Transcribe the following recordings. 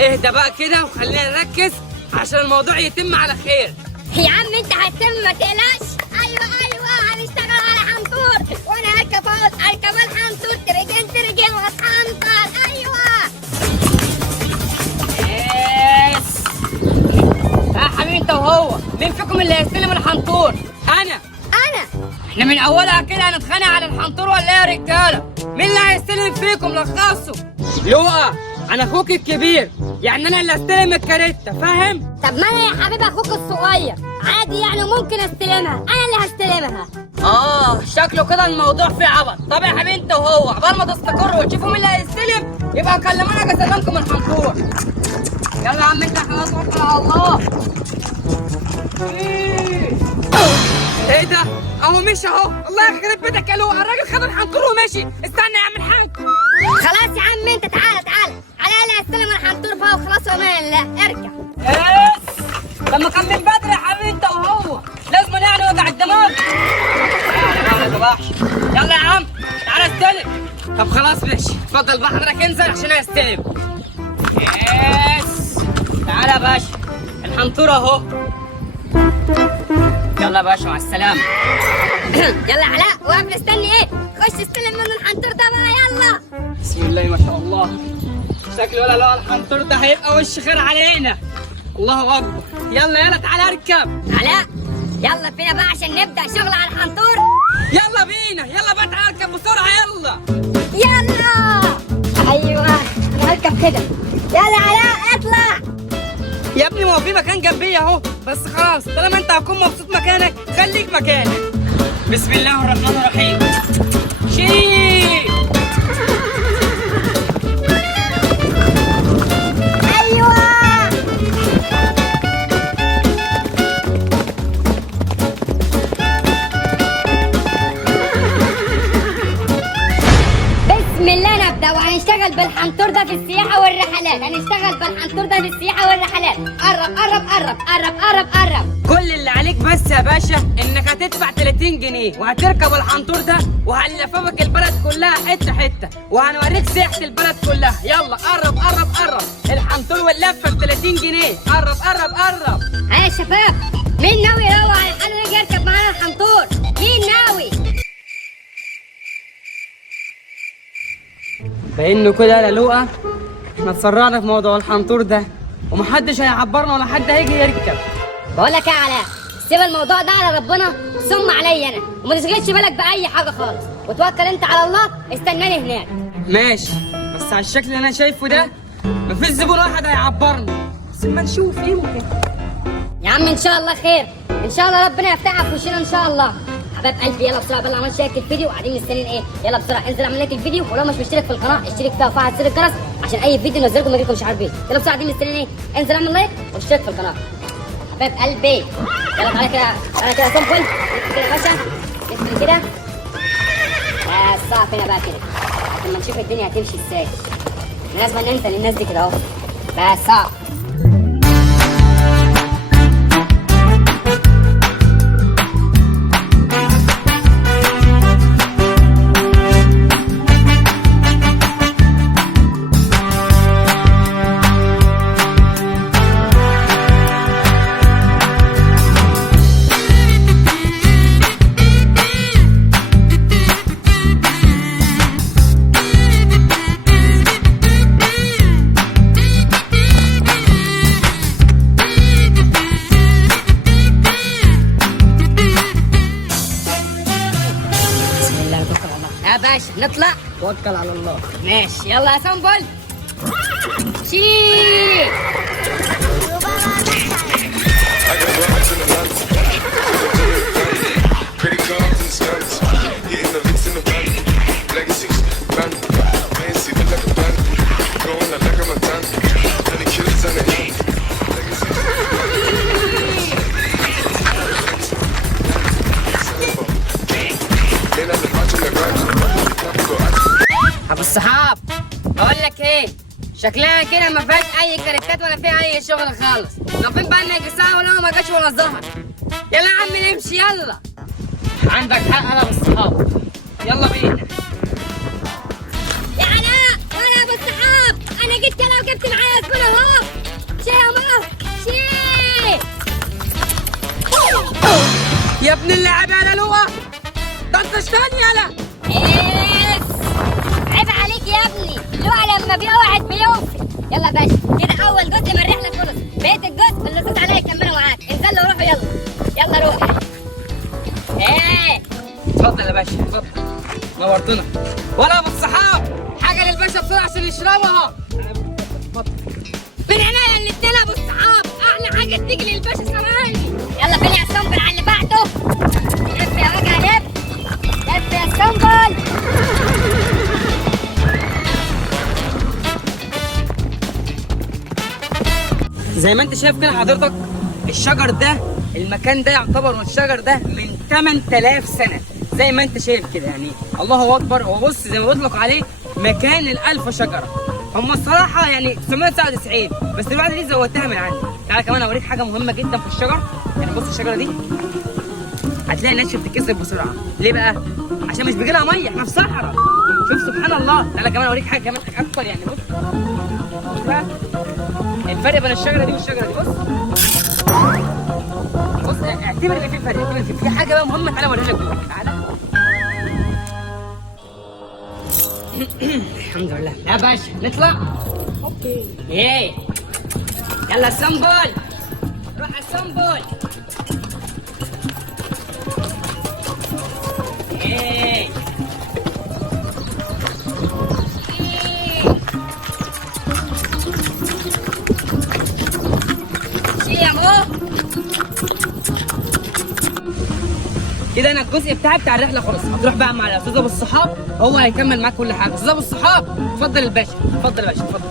اهدى بقى كده وخلينا نركز عشان الموضوع يتم على خير. يا عم انت هتتم ما تقلقش. ايوه هنشتغل على حنطور وانا هركب الحنطور ترجين واتحنطر. ايوه يا حبيبي انت وهو مين فيكم اللي هيستلم الحنطور؟ انا. احنا من اولها كده هنتخانق على الحنطور ولا ايه يا رجاله؟ مين اللي هيستلم فيكم؟ لخصوا. لؤى انا اخوك الكبير، يعني انا اللي هستلم الكاريتا، فاهم؟ طب ما انا يا حبيب اخوك الصغير عادي، يعني ممكن استلمها، انا اللي هستلمها. شكله كده الموضوع فيه عبط. طب يا حبيبي انت وهو عقبال ما تستقروا وتشوفوا مين اللي هيستلم يبقى كلمونا اجي اسلمكم الحنطور. يلا يا عم انت خلاص توكل على الله. ايه ده؟ اهو مشي اهو. الله يخرب بيتك يا لؤى، الراجل خد الحنطور ومشي. استنى يا عم الحاج. خلاص يا عم انت تعالى على الاقل هستلم الحنطور بقى وخلاص. ومان لا ارجع. لما كان من بدري يا حبيبي انت وهو لازم يعني وجع الدماغ. يلا يا عم تعالى استلم. طب خلاص ماشي، اتفضل بقى حضرتك انزل عشان استلم. تعالى يا باشا الحنطور اهو. يلا يا باشا مع السلامة. يلا علاء واقف مستني ايه؟ خش استلم منه الحنطور ده بقى يلا. بسم الله ما شاء الله. شكله ولا لا الحنطور ده هيبقى وش خير علينا. الله اكبر. يلا تعالى اركب. علاء يلا بينا بقى عشان نبدأ شغل على الحنطور. يلا بينا يلا بقى تعالى اركب بسرعة يلا. ايوه انا هركب كده. يلا علاء اطلع. يا ابني ما هو في مكان جنبي اهو، بس خلاص طالما انت هتكون مبسوط مكانك خليك مكانك. بسم الله الرحمن الرحيم. شيء ايوه بسم الله نبدأ وهنشتغل بالحنطور ده في السياحة والرحلات. قرب. كل اللي عليك بس يا باشا انك هتدفع 30 جنيه وهتركب الحنطور ده وهنلففك البلد كلها حته وهنوريك سياحه البلد كلها. يلا قرب الحنطور واللفه ب 30 جنيه. قرب. ها يا شباب مين ناوي يروح على الحل يجي يركب معانا الحنطور؟ مين ناوي؟ بانه كده يا لؤى احنا اتسرعنا في موضوع الحنطور ده ومحدش هيعبرنا ولا حد هيجي يركب. بقول لك ايه يا علاء، سيب الموضوع ده على ربنا ثم عليا انا، وما تشغلش بالك باي حاجه خالص، وتوكل انت على الله. استناني هناك. ماشي، بس على الشكل اللي انا شايفه ده مفيش زبون واحد هيعبرنا، بس اما نشوف يمكن. يا عم ان شاء الله خير، ان شاء الله ربنا يفتحها في وشنا ان شاء الله. حبايب قلبي يلا بسرعه بقى، عملت شارك الفيديو وقاعدين مستنيين ايه؟ يلا بسرعه انزل اعمل لايك الفيديو، ولو مش مشترك في القناه اشترك فيها وفعل زر الجرس عشان اي فيديو ننزلكم ما يجيلكم مش عارف ايه. يلا بسرعه قاعدين مستنيين ايه؟ انزل اعمل لايك واشترك في القناه. حبايب قلبي يلا تعالى كده سمبل كده يا باشا، نفهم كده بس صعب هنا بقى كده لما نشوف الدنيا هتمشي ازاي. لازم ننسى للناس دي كده اهو بس صعب. يا باشا نطلع توكل على الله. ماشي يلا يا سنبل شيك. ابو الصحاب بقول لك ايه، شكلها كده ما فيهاش اي كاركتات ولا فيها اي شغل خالص. ناقصين بقى لنا يجي ساعه ولا ما جاش ولا ظهر. يلا يا عم نمشي يلا. عندك حق انا ابو الصحاب، يلا بينا. يا علاء وانا ابو الصحاب انا جيت انا وجبت معايا زبون اهو. شي يا ماما شي. يا ابن اللعيبه يا لؤلؤه، ده انت اشتغلني يالا. عيب عليك يا ابني، لؤلؤ لما بيوعد بيوفي. يلا يا باشا كده اول جزء من الرحله خلص، بقيه الجزء اللي صوت عليه يكملوا معاك. انزلوا روحوا يلا. يلا روح. اتفضل يا باشا اتفضل، نورتنا. ولا بالصحاب حاجه للباشا بسرعه عشان يشربها. من عينيا الاتنين ابو الصحاب، احلى حاجه تيجي للباشا ثواني. يلا فين يا سنبل على اللي بعده. لف يا وجع لف. لف يا سنبل. زي ما انت شايف كده حضرتك، الشجر ده المكان ده يعتبر والشجر ده من 8000 سنه زي ما انت شايف كده، يعني الله اكبر. هو بص زي ما بيطلق عليه مكان ال1000 شجره. هم الصراحه يعني 999 بس الواحده دي زودتها من عندي. تعالى كمان اوريك حاجه مهمه جدا في الشجر. يعني بص الشجره دي هتلاقي الناس بتتكسر بسرعه. ليه بقى؟ عشان مش بيجي لها ميه، احنا في صحراء. شوف سبحان الله. تعالى كمان اوريك حاجه كمان اكتر. يعني بص بقى الفرق بين الشجره دي والشجره دي. بص اعتبر ان في فرق، اعتبر في حاجه بقى مهمه. تعالى اوريها لك جوه. تعالى. الحمد لله يا باشا نطلع. اوكي. ايه يلا سنبل، روح يا سنبل. ايه يا مو كده انا الجزء بتاعي بتاع الرحله خلص. هتروح بقى مع الاستاذ ابو الصحاب، هو هيكمل معاك كل حاجه. استاذ ابو الصحاب اتفضل الباشا، اتفضل يا باشا اتفضل.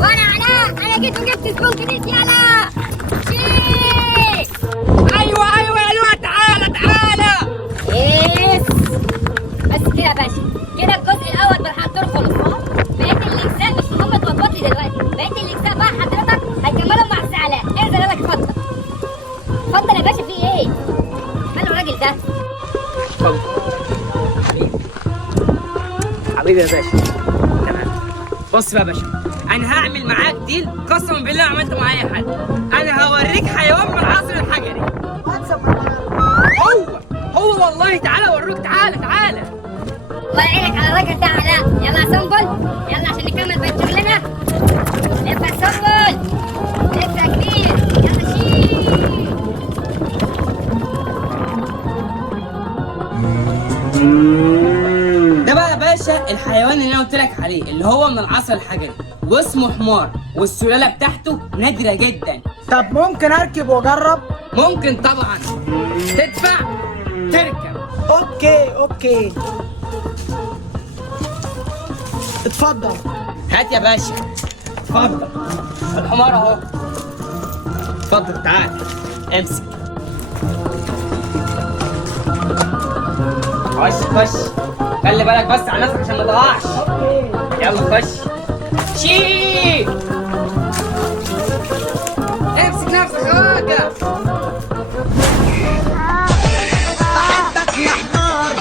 وانا علاء انا جيت وجبت زبون جديد. يلا ايوه يا لؤلؤه تعالى تعالى. بس كده يا باشا، كده الجزء الاول بالحضور خلص. بقيه الاجزاء مش مهم تظبط لي دلوقتي. بقيه الاجزاء بقى حضرتك هيكملوا مع السعلاء. انزل يلا اتفضل. اتفضل يا باشا. في ايه؟ ماله الراجل ده؟ اتفضل حبيبي يا باشا. تمام. بص بقى يا باشا، انا هعمل معاك ديل قسما بالله ما عملت مع اي حد. انا هوريك حيوان من العصر الحجري. هو والله. تعالى اوريك. تعالى الله يعينك على الراجل ده علاء. يلا يا سنبل يلا عشان نكمل بقية شغلنا. لف يا سنبل، لف يا كبير. يلا شيل. ده بقى يا باشا الحيوان اللي انا قلت لك عليه، اللي هو من العصر الحجري واسمه حمار، والسلاله بتاعته نادره جدا. طب ممكن اركب واجرب؟ ممكن طبعا. تدفع تركب. اوكي اتفضل. هات يا باشا اتفضل. الحمار اهو. اتفضل تعال امسك. خش خلي بالك بس على نفسك عشان ما تقعش. يلا خش. شي امسك نفسك يا راجل. بحبك يا حمار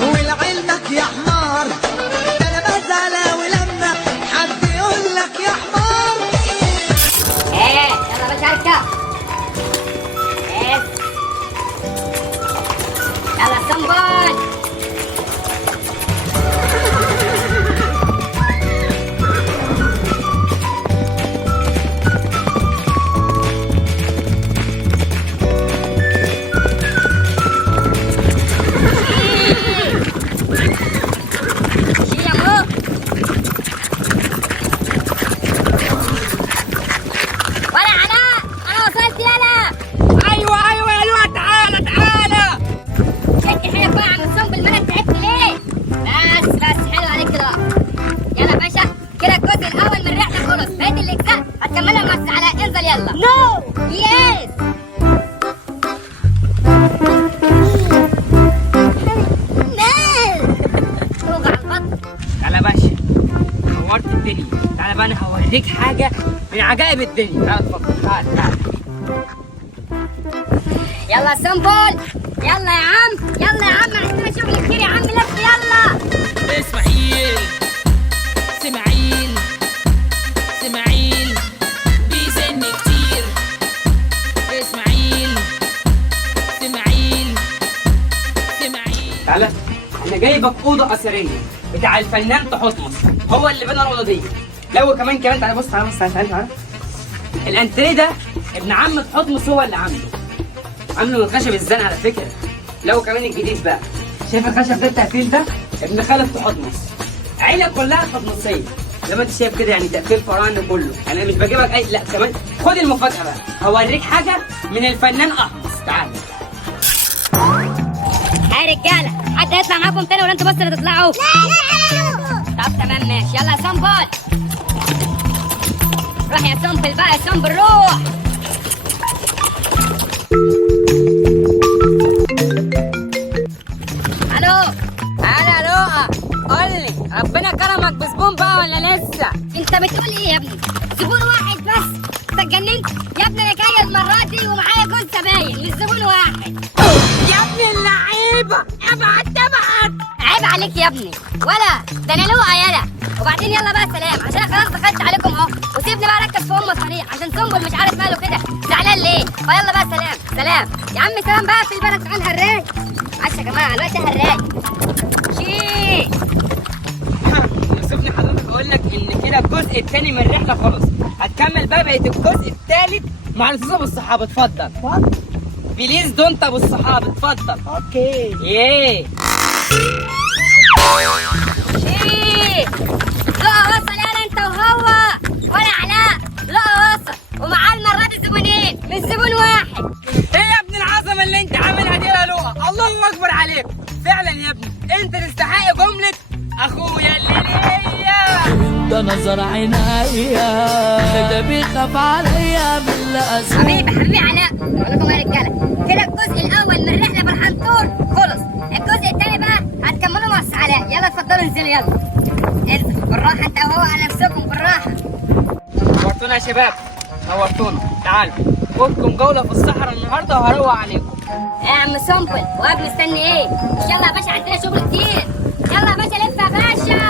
ولعلمك يا حمار، ده انا بزعل ولما حد يقول لك يا حمار. يلا باشا اركب. يلا سنبل. هتكملها مع السعلاء. انزل يلا. نو يس. روح على البطن. تعالى يا باشا نورت الدنيا. تعالى بقى انا هوريك حاجه من عجائب الدنيا. تعالى اتفضل. تعالى يلا يا سنبل. يلا يا عم. يلا يا عم عشان شغل كتير يا عم. لف يلا. اسماعيل سماعيل جايبك اوضه اثريه بتاع الفنان تحتمس، هو اللي بنى الاوضه دي. لو كمان تعالى بص، تعالى الانتريه ده ابن عم تحتمس هو اللي عامله من خشب الزن على فكره. لو كمان الجديد بقى، شايف الخشب ده التقفيل ده ابن خالد تحتمس، عيله كلها تحتمسيه زي ما انت شايف كده، يعني تقفيل فراعنه كله. انا مش بجيبك اي، لا كمان خد المفاجاه بقى، هوريك حاجه من الفنان احمص. تعالى يا رجاله، حد هيطلع معاكم تاني ولا انتوا بس اللي تطلعوا؟ لا. طب تمام ماشي، يلا يا سنبل روح يا سنبل بقى، يا سنبل روح. الو انا لؤى، قول لي ربنا كرمك بزبون بقى ولا لسه؟ انت بتقول ايه يا ابني؟ زبون واحد بس؟ انت اتجننت يا ابني؟ انا جايه المره دي ومعايا جوز زباين، مش زبون واحد. يا ابن اللعيبه، ابعد. عيب عليك يا ابني، ولا ده انا لؤى يالا. وبعدين يلا بقى سلام، عشان انا خلاص دخلت عليكم اهو، وسيبني بقى اركز في ام الطريق عشان سنبل مش عارف ماله كده زعلان ليه. فيلا بقى سلام يا عم، سلام بقى في البلد. تعال هراي عشا يا جماعه، الوقت هراي شي. يوسفني حضرتك اقول لك ان كده الجزء الثاني من الرحله خلص، هتكمل بقى بقيه الجزء الثالث مع الاستاذ ابو الصحابه. اتفضل بليز دونت ابو الصحابه، اتفضل. اوكي. ايه شي لؤى وصل يالا انت وهو، ولا علاء لؤى وصل ومعاه المره دي زبونين مش زبون واحد. ايه يا ابن العظمه اللي انت عاملها دي يا لؤى، الله اكبر عليك فعلا يا ابني، انت تستحق جمله اخويا اللي ليا. ده نظر عينيا، ده بيخاف عليا من الأسف. حبيبي علاء، بقول لكم يا رجاله كده الجزء الاول من رحله بالحنطور خلص. الجزء الثاني بقى هتكملوا مع السعلاء. يلا اتفضلوا انزلوا، يلا انزل بالراحه انت وهو على نفسكم بالراحه. نورتونا يا شباب، نورتونا. تعالوا خدكم جوله في الصحراء النهارده وهروق عليكم. يا عم سنبل وقف مستني ايه؟ يلا يا باشا عندنا شغل كتير. يلا يا باشا لف يا باشا،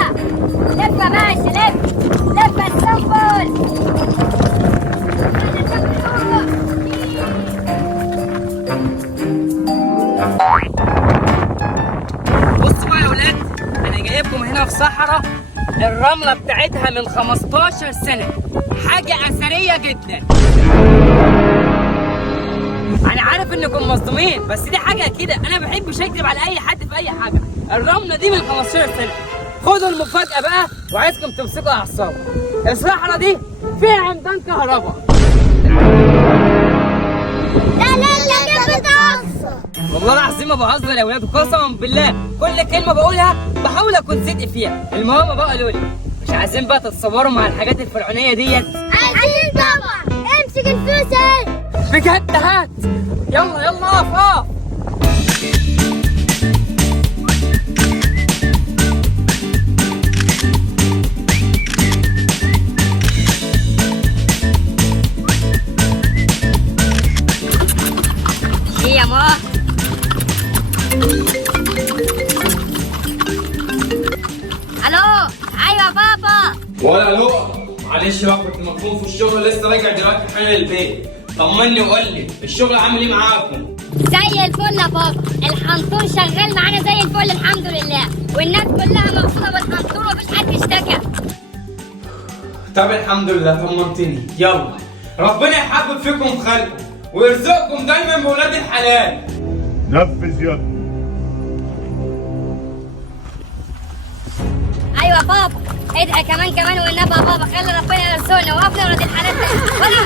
لف يا باشا، لف يا سنبل. بصوا بقى يا ولاد، انا جايبكم هنا في صحراء الرمله بتاعتها من 15 سنه، حاجه اثريه جدا. انا عارف انكم مصدومين، بس دي حاجه كده، انا ما بحبش اكذب على اي حد في اي حاجه. الرمله دي من 15 سنه. خدوا المفاجاه بقى، وعايزكم تمسكوا اعصابكم. الصحراء دي فيها عمدان كهرباء. لا بتهزر. والله العظيم ما بهزر يا ولاد، قسما بالله كل كلمه بقولها بحاول اكون صدق فيها. المهم بقى قالوا لي مش عايزين بقى تتصوروا مع الحاجات الفرعونيه ديت؟ عايزين طبعا. امسك الفلوس اهي بجد هات، يلا اقف. يا ما الو. ايوه بابا. ولا لؤى، معلش بقى كنت مطلوب في الشغل، لسه راجع دلوقتي حالي البيت. طمني وقول لي الشغل عامل ايه معاكم؟ زي الفل يا بابا، الحنطور شغال معانا زي الفل الحمد لله، والناس كلها مبسوطه بالحنطور ومفيش حد اشتكى. طب الحمد لله طمنتني. يلا ربنا يحبب فيكم خلقه ويرزقكم دايما بولاد الحلال. نفذ يلا. ايوه بابا، ادعي كمان والنبي يا بابا، خلي ربنا يرزقنا وقفنا ولاد الحلال ده. ولا